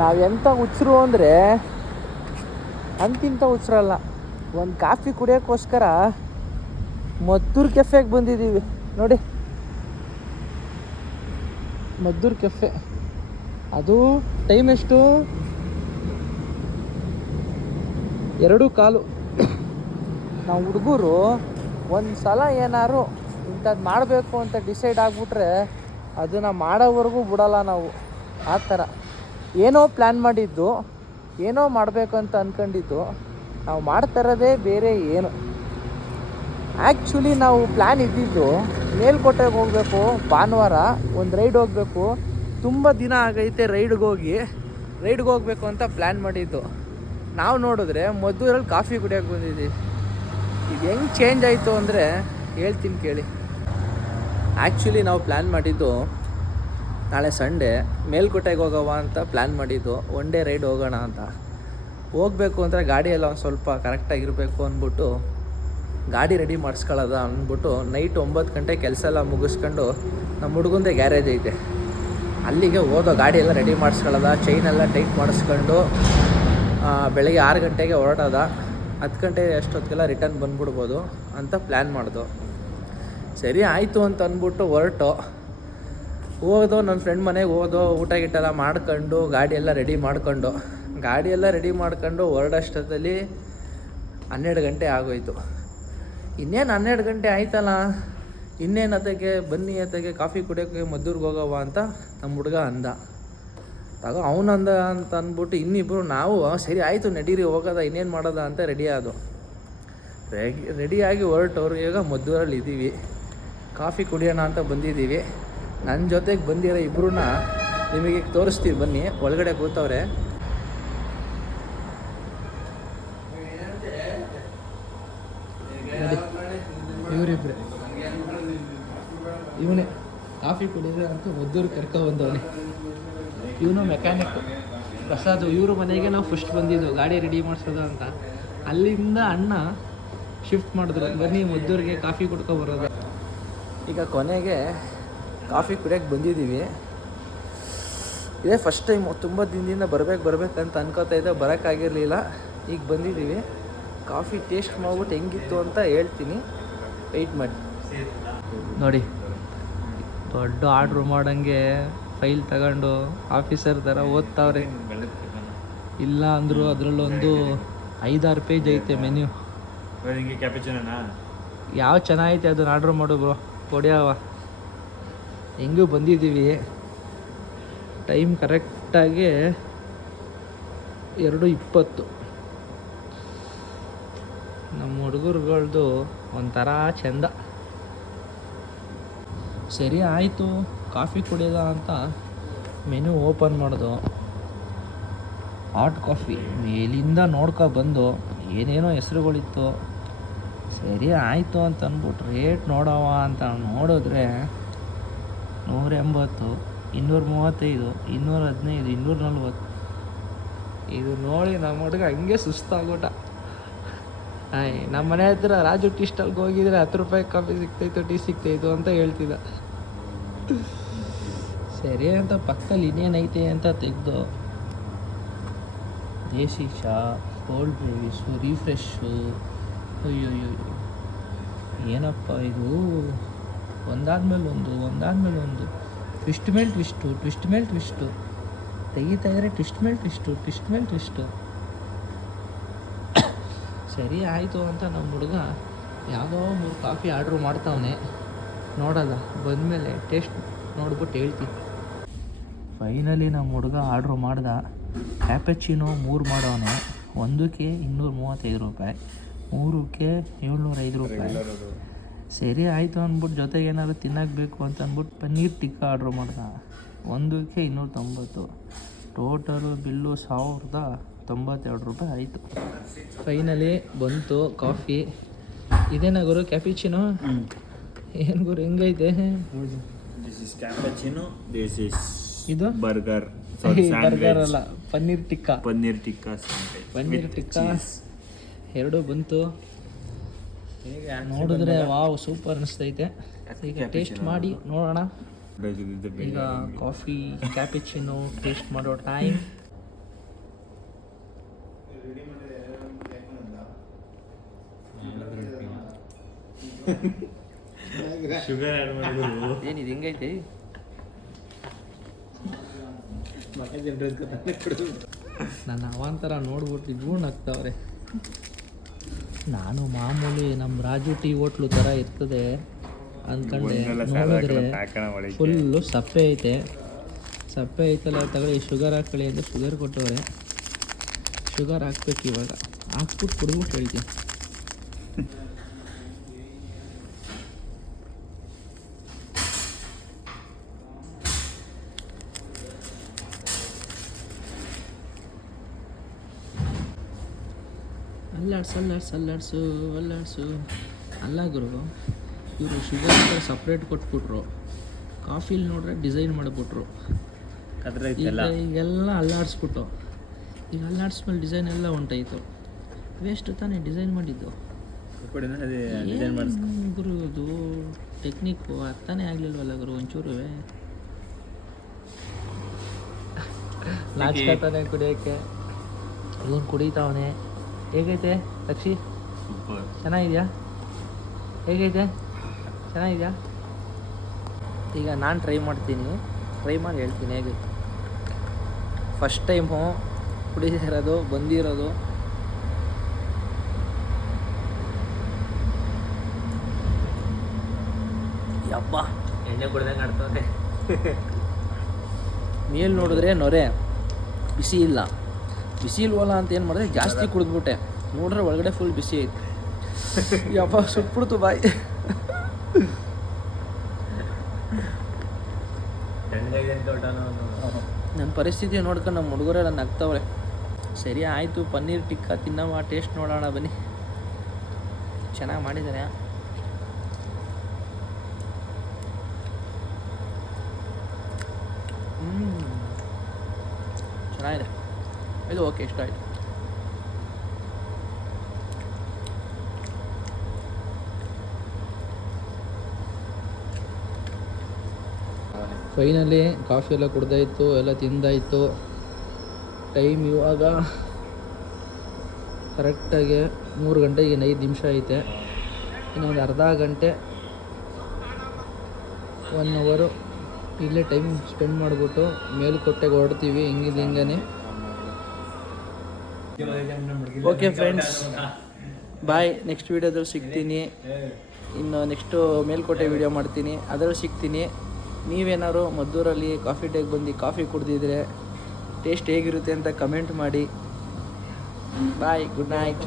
ನಾವೆಂಥ ಹುಚ್ಚರು ಅಂದರೆ ಅಂತಿಂಥ ಹುಚ್ಚರಲ್ಲ. ಒಂದು ಕಾಫಿ ಕುಡಿಯೋಕ್ಕೋಸ್ಕರ ಮದ್ದೂರು ಕೆಫೆಗೆ ಬಂದಿದ್ದೀವಿ ನೋಡಿ. ಮದ್ದೂರು ಕೆಫೆ, ಅದು ಟೈಮ್ ಎಷ್ಟು? 2:15. ನಾವು ಹುಡುಗರು ಒಂದು ಸಲ ಏನಾದ್ರು ಇಂಥದ್ದು ಮಾಡಬೇಕು ಅಂತ ಡಿಸೈಡ್ ಆಗಿಬಿಟ್ರೆ ಅದನ್ನು ಮಾಡೋವರೆಗೂ ಬಿಡಲ್ಲ ನಾವು. ಆ ಥರ ಏನೋ ಪ್ಲ್ಯಾನ್ ಮಾಡಿದ್ದು, ಏನೋ ಮಾಡಬೇಕು ಅಂತ ಅಂದ್ಕೊಂಡಿದ್ದು, ನಾವು ಮಾಡ್ತಾ ಇರೋದೇ ಬೇರೆ ಏನು. ಆ್ಯಕ್ಚುಲಿ ನಾವು ಪ್ಲ್ಯಾನ್ ಇದ್ದಿದ್ದು ಮೇಲ್ಕೋಟೆಗೆ ಹೋಗಬೇಕು, ಭಾನುವಾರ ಒಂದು ರೈಡ್ ಹೋಗಬೇಕು. ತುಂಬ ದಿನ ಆಗೈತೆ ರೈಡ್ಗೆ ಹೋಗಬೇಕು ಅಂತ ಪ್ಲ್ಯಾನ್ ಮಾಡಿದ್ದು. ನಾವು ನೋಡಿದ್ರೆ ಮದ್ದೂರಲ್ಲಿ ಕಾಫಿ ಕುಡಿಯೋಕ್ಕೆ ಬಂದಿದ್ದೀವಿ. ಇದು ಹೆಂಗೆ ಚೇಂಜ್ ಆಯಿತು ಅಂದರೆ ಹೇಳ್ತೀನಿ ಕೇಳಿ. ಆ್ಯಕ್ಚುಲಿ ನಾವು ಪ್ಲ್ಯಾನ್ ಮಾಡಿದ್ದು ನಾಳೆ ಸಂಡೇ ಮೇಲ್ಕೋಟೆಗೆ ಹೋಗೋವ ಅಂತ ಪ್ಲ್ಯಾನ್ ಮಾಡಿದ್ದು. ಒನ್ ಡೇ ರೈಡ್ ಹೋಗೋಣ ಅಂತ. ಹೋಗಬೇಕು ಅಂದರೆ ಗಾಡಿ ಎಲ್ಲ ಒಂದು ಸ್ವಲ್ಪ ಕರೆಕ್ಟಾಗಿರಬೇಕು ಅಂದ್ಬಿಟ್ಟು ಗಾಡಿ ರೆಡಿ ಮಾಡಿಸ್ಕೊಳ್ಳೋದ ಅಂದ್ಬಿಟ್ಟು ನೈಟ್ 9 ಗಂಟೆ ಕೆಲಸ ಎಲ್ಲ ಮುಗಿಸ್ಕೊಂಡು ನಮ್ಮ ಹುಡುಗಂದೇ ಗ್ಯಾರೇಜ್ ಐತೆ, ಅಲ್ಲಿಗೆ ಹೋದೋ. ಗಾಡಿ ಎಲ್ಲ ರೆಡಿ ಮಾಡಿಸ್ಕೊಳ್ಳೋದ, ಚೈನೆಲ್ಲ ಟೈಟ್ ಮಾಡಿಸ್ಕೊಂಡು ಬೆಳಗ್ಗೆ 6 ಗಂಟೆಗೆ ಹೊರಟೋದ. 10 ಗಂಟೆ ಅಷ್ಟೊತ್ತಿಗೆಲ್ಲ ರಿಟರ್ನ್ ಬಂದ್ಬಿಡ್ಬೋದು ಅಂತ ಪ್ಲ್ಯಾನ್ ಮಾಡ್ದು. ಸರಿ ಆಯಿತು ಅಂತ ಅಂದ್ಬಿಟ್ಟು ಹೋದೋ. ನನ್ನ ಫ್ರೆಂಡ್ ಮನೆಗೆ ಹೋದೋ, ಊಟ ಗಿಟ್ಟೆಲ್ಲ ಮಾಡ್ಕೊಂಡು ಗಾಡಿ ಎಲ್ಲ ರೆಡಿ ಮಾಡ್ಕೊಂಡು ಹೊರಡೋಷ್ಟೊತ್ತಲ್ಲಿ 12 ಗಂಟೆ ಆಗೋಯ್ತು. ಇನ್ನೇನು 12 ಗಂಟೆ ಆಯ್ತಲ್ಲ, ಇನ್ನೇನು ಅದಕ್ಕೆ ಬನ್ನಿ ಅದಕ್ಕೆ ಕಾಫಿ ಕುಡಿಯೋಕ್ಕೆ ಮದ್ದೂರಿಗೆ ಹೋಗೋವ ಅಂತ ನಮ್ಮ ಹುಡುಗ ಅಂದ. ಅವನಂದ ಅಂತ ಅಂದ್ಬಿಟ್ಟು ಇನ್ನಿಬ್ಬರು ನಾವು ಸರಿ ಆಯಿತು ನಡೀರಿ ಹೋಗೋದ, ಇನ್ನೇನು ಮಾಡೋದ ಅಂತ ರೆಡಿಯಾಗಿ ಹೊರಟವ್ರು. ಈಗ ಮದ್ದೂರಲ್ಲಿ ಇದ್ದೀವಿ, ಕಾಫಿ ಕುಡಿಯೋಣ ಅಂತ ಬಂದಿದ್ದೀವಿ. ನನ್ನ ಜೊತೆಗೆ ಬಂದಿರೋ ಇಬ್ಬರನ್ನ ನಿಮಗೆ ತೋರಿಸ್ತೀವಿ ಬನ್ನಿ. ಒಳಗಡೆ ಕೂತವ್ರೆ. ಇವರಿಬ್ರೆ, ಇವನೇ ಕಾಫಿ ಕುಡಿಯೋದು ಅಂತ ಮದ್ದೂರು ಕರ್ಕೊಬಂದವನೇ. ಇವನು ಮೆಕ್ಯಾನಿಕ್ ಪ್ರಸಾದ್. ಇವ್ರ ಮನೆಗೆ ನಾವು ಫಸ್ಟ್ ಬಂದಿದ್ದು ಗಾಡಿ ರೆಡಿ ಮಾಡಿಸೋದು ಅಂತ. ಅಲ್ಲಿಂದ ಅಣ್ಣ ಶಿಫ್ಟ್ ಮಾಡಿದ್ರು, ಬನ್ನಿ ಮದ್ದೂರಿಗೆ ಕಾಫಿ ಕುಡ್ಕೊಬರೋದು. ಈಗ ಕೊನೆಗೆ ಕಾಫಿ ಕುಡಿಯೋಕ್ಕೆ ಬಂದಿದ್ದೀವಿ. ಇದೇ ಫಸ್ಟ್ ಟೈಮು. ತುಂಬ ದಿನದಿಂದ ಬರ್ಬೇಕಂತ ಅನ್ಕೋತಾ ಇದ್ದೆ, ಬರೋಕ್ಕಾಗಿರಲಿಲ್ಲ. ಈಗ ಬಂದಿದ್ದೀವಿ. ಕಾಫಿ ಟೇಸ್ಟ್ ಮಾಡ್ಬಿಟ್ಟು ಹೆಂಗಿತ್ತು ಅಂತ ಹೇಳ್ತೀನಿ, ವೆಯ್ಟ್ ಮಾಡಿ. ನೋಡಿ, ದೊಡ್ಡ ಆರ್ಡ್ರು ಮಾಡೋಂಗೆ ಫೈಲ್ ತಗೊಂಡು ಆಫೀಸರ್ ಥರ ಓದ್ತಾವ್ರೆ. ಇಲ್ಲ ಅಂದರು ಅದರಲ್ಲೊಂದು 5-6 ಪೇಜ್ ಐತೆ ಮೆನ್ಯೂ. ಯಾವ ಚೆನ್ನಾಗೈತೆ ಅದನ್ನ ಆರ್ಡ್ರ್ ಮಾಡು ಬ್ರೋ, ಕೊಡ್ಯಾವ. ಹೆಂಗೂ ಬಂದಿದ್ದೀವಿ. ಟೈಮ್ ಕರೆಕ್ಟಾಗಿ 2:20. ನಮ್ಮ ಹುಡುಗರುಗಳ್ದು ಒಂಥರ ಚೆಂದ. ಸರಿ ಆಯಿತು ಕಾಫಿ ಕುಡಿಯೋದ ಅಂತ ಮೆನು ಓಪನ್ ಮಾಡೋದು. ಹಾಟ್ ಕಾಫಿ ಮೇಲಿಂದ ಬಂದು ಏನೇನೋ ಹೆಸ್ರುಗಳಿತ್ತು. ಸರಿ ಆಯಿತು ಅಂತ ಅಂದ್ಬಿಟ್ಟು ರೇಟ್ ನೋಡವ ಅಂತ ನೋಡಿದ್ರೆ 180, 235, 215, 240. ಇದು ನೋಡಿ ನಮ್ಮ ಹುಡುಗ ಹಂಗೆ ಸುಸ್ತಾಗ್ಬಿಟ್ಟ. ನಮ್ಮ ಮನೆ ಹತ್ರ ರಾಜು ಟೀ ಸ್ಟಾಲ್ಗೆ ಹೋಗಿದ್ರೆ 10 ರೂಪಾಯಿ ಕಾಫಿ ಸಿಗ್ತಾಯಿತ್ತು, ಟೀ ಸಿಗ್ತಾಯಿತ್ತು ಅಂತ ಹೇಳ್ತಿದ್ದ. ಸರಿ ಅಂತ ಪಕ್ಕದಲ್ಲಿ ಇನ್ನೇನೈತೆ ಅಂತ ತೆಗೆದು ದೇಸಿ ಚಾ, ಕೋಲ್ಡ್ ಬ್ರೇವಿಸು, ರಿಫ್ರೆಶ್ಶು. ಅಯ್ಯೋ ಏನಪ್ಪ ಇದು, ಒಂದಾದ್ಮೇಲೆ ಒಂದು ಟ್ವಿಸ್ಟ್ ಮೇಲೆ ಟ್ವಿಸ್ಟು ತೆಗಿತಾ ಇದ್ರೆ ಟ್ವಿಸ್ಟ್ ಮೇಲೆ ಟ್ವಿಸ್ಟು. ಸರಿ ಆಯಿತು ಅಂತ ನಮ್ಮ ಹುಡುಗ ಯಾವುದೋ 3 ಕಾಫಿ ಆರ್ಡ್ರು ಮಾಡ್ತಾವನೆ. ನೋಡೋದ ಬಂದಮೇಲೆ ಟೇಸ್ಟ್ ನೋಡ್ಬಿಟ್ಟು ಹೇಳ್ತೀನಿ. ಫೈನಲಿ ನಮ್ಮ ಹುಡುಗ ಆರ್ಡ್ರು ಮಾಡ್ದ. ಕ್ಯಾಪೆಚಿನೋ 3 ಮಾಡೋನೆ. ಒಂದಕ್ಕೆ 235 ರೂಪಾಯಿ, 3ಕ್ಕೆ 705 ರೂಪಾಯಿ. ಸರಿ ಆಯಿತು ಅಂದ್ಬಿಟ್ಟು ಜೊತೆಗೆ ಏನಾದ್ರು ತಿನ್ನಬೇಕು ಅಂತ ಅಂದ್ಬಿಟ್ಟು ಪನ್ನೀರ್ ಟಿಕ್ಕಾ ಆರ್ಡ್ರು ಮಾಡ್ದ. ಒಂದಕ್ಕೆ 290. ಟೋಟಲು ಬಿಲ್ಲು 1092 ರೂಪಾಯಿ ಆಯಿತು. ಫೈನಲಿ ಬಂತು ಕಾಫಿ. ಇದೇನ ಗುರು ಕ್ಯಾಪಿಚಿನೋ? ಏನು ಗುರು ಹೆಂಗೈತೆ? ಇದು ಬರ್ಗರ್ ಅಲ್ಲ, ಪನ್ನೀರ್ ಟಿಕ್ಕಾ ಎರಡು ಬಂತು. ನೋಡಿದ್ರೆ ವಾವ್ ಸೂಪರ್ ಅನಿಸ್ತೈತೆ. ಈಗ ಟೇಸ್ಟ್ ಮಾಡಿ ನೋಡೋಣ. ಈಗ ಕಾಫಿ ಕ್ಯಾಪಿಚಿನೋ ಟೇಸ್ಟ್ ಮಾಡೋ ಟೈಮ್. ಶುಗರ್ ಆ್ಯಡ್ ಮಾಡೋದು ಏನಿದು ಹಿಂಗೈತಿ? ನನ್ನ ಅವಾಂತರ ನೋಡ್ಬಿಟ್ಟು ಇವು ನಗ್ತಾವ್ರೆ. ನಾನು ಮಾಮೂಲಿ ನಮ್ಮ ರಾಜು ಟೀ ಹೋಟ್ಲು ಥರ ಇರ್ತದೆ ಅಂದ್ಕೊಂಡೆ, ನೋಡಿದ್ರೆ ಫುಲ್ಲು ಸಪ್ಪೆ ಐತೆ. ಸಪ್ಪೆ ಐತಲ್ಲ ತಗೊಳ್ಳಿ ಶುಗರ್ ಹಾಕ್ಕೊಳ್ಳಿ ಅಂದರೆ ಶುಗರ್ ಕೊಟ್ಟವ್ರೆ. ಶುಗರ್ ಹಾಕ್ಬೇಕು ಇವಾಗ, ಹಾಕ್ಬಿಟ್ಟು ಕುಡಿದ್ಬಿಟ್ಟು ಹೇಳ್ತೀನಿ. ಅಲ್ಲಾಡ್ಸು ಅಲ್ಲ ಗುರು, ಇವರು ಶುಗರ್ ಸಪ್ರೇಟ್ ಕೊಟ್ಬಿಟ್ರು, ಕಾಫಿಲಿ ನೋಡ್ರೆ ಡಿಸೈನ್ ಮಾಡಿಬಿಟ್ರು. ಈಗೆಲ್ಲ ಅಲ್ಲಾಡಿಸ್ಬಿಟ್ಟು, ಈಗ ಅಲ್ಲಾಡಿಸ್ಮೇಲೆ ಡಿಸೈನ್ ಎಲ್ಲ ಹೊಂಟೋಯ್ತು. ವೇಸ್ಟ್ ತಾನೇ ಡಿಸೈನ್ ಮಾಡಿದ್ದು ಗುರು. ಅದು ಟೆಕ್ನಿಕ್ಕು ಅರ್ಥನೇ ಆಗಲಿಲ್ವಲ್ಲ ಗುರು ಒಂಚೂರು. ನಾಚ್ಕೊತಾನೆ ಕುಡಿಯೋಕ್ಕೆ, ಇವನು ಕುಡಿತಾವನೆ. ಹೇಗೈತೆ ಲಕ್ಷಿ? ಚೆನ್ನಾಗಿದೆಯಾ? ಹೇಗೈತೆ? ಚೆನ್ನಾಗಿದೆಯಾ? ಈಗ ನಾನು ಟ್ರೈ ಮಾಡಿ ಹೇಳ್ತೀನಿ ಹೇಗೈತೆ. ಫಸ್ಟ್ ಟೈಮು ಕುಡಿದಿರೋದು, ಬಂದಿರೋದು. ಯಪ್ಪ ಎಣ್ಣೆ ಕುಡ್ದಂಗೆ ಆಡ್ತವ್ರೆ. ಮೇಲೆ ನೋಡಿದ್ರೆ ನೊರೆ, ಬಿಸಿ ಇಲ್ಲ. ಬಿಸಿ ಇಲ್ವಲ್ಲ ಅಂತ ಏನು ಮಾಡಿದೆ, ಜಾಸ್ತಿ ಕುಡಿದ್ಬಿಟ್ಟೆ. ನೋಡ್ರೆ ಒಳಗಡೆ ಫುಲ್ ಬಿಸಿ ಐತೆ. ಯಪ್ಪ ಸುಟ್ಬಿಡ್ತು ಬಾಯಿ. ನನ್ನ ಪರಿಸ್ಥಿತಿ ನೋಡ್ಕೊಂಡು ನಮ್ಮ ಹುಡುಗರೆಲ್ಲ ನಗ್ತವ್ರೆ. ಸರಿ ಆಯಿತು, ಪನ್ನೀರ್ ಟಿಕ್ಕಾ ತಿನ್ನವ, ಟೇಸ್ಟ್ ನೋಡೋಣ ಬನ್ನಿ. ಚೆನ್ನಾಗಿ ಮಾಡಿದ್ದಾರೆ. ಚೆನ್ನಾಗಿದೆ ಇದು. ಓಕೆ, ಇಷ್ಟ ಆಯಿತು. ಫೈನಲಿ ಕಾಫಿ ಎಲ್ಲ ಕುಡ್ದಾಯಿತು, ಎಲ್ಲ ತಿಂದಾಯಿತು. ಟೈಮ್ ಇವಾಗ ಕರೆಕ್ಟಾಗಿ 3 ಗಂಟೆಗೆ 5 ನಿಮಿಷ ಐತೆ. ಇನ್ನೊಂದು ಅರ್ಧ ಗಂಟೆ 1 ಅವರು ಇಲ್ಲೇ ಟೈಮ್ ಸ್ಪೆಂಡ್ ಮಾಡಿಬಿಟ್ಟು ಮೇಲುಕೋಟೆಗೆ ಹೊರಡ್ತೀವಿ. ಹಿಂಗನೆ. ಓಕೆ ಫ್ರೆಂಡ್ಸ್, ಬಾಯ್. ನೆಕ್ಸ್ಟ್ ವೀಡಿಯೋದಲ್ಲಿ ಸಿಗ್ತೀನಿ. ಇನ್ನು ನೆಕ್ಸ್ಟು ಮೇಲ್ಕೋಟೆ ವೀಡಿಯೋ ಮಾಡ್ತೀನಿ, ಅದರಲ್ಲಿ ಸಿಗ್ತೀನಿ. ನೀವೇನಾದ್ರು ಮದ್ದೂರಲ್ಲಿ ಕಾಫಿ ಡೇಗೆ ಬಂದು ಕಾಫಿ ಕುಡ್ದಿದ್ರೆ ಟೇಸ್ಟ್ ಹೇಗಿರುತ್ತೆ ಅಂತ ಕಮೆಂಟ್ ಮಾಡಿ. ಬಾಯ್, ಗುಡ್ ನೈಟ್.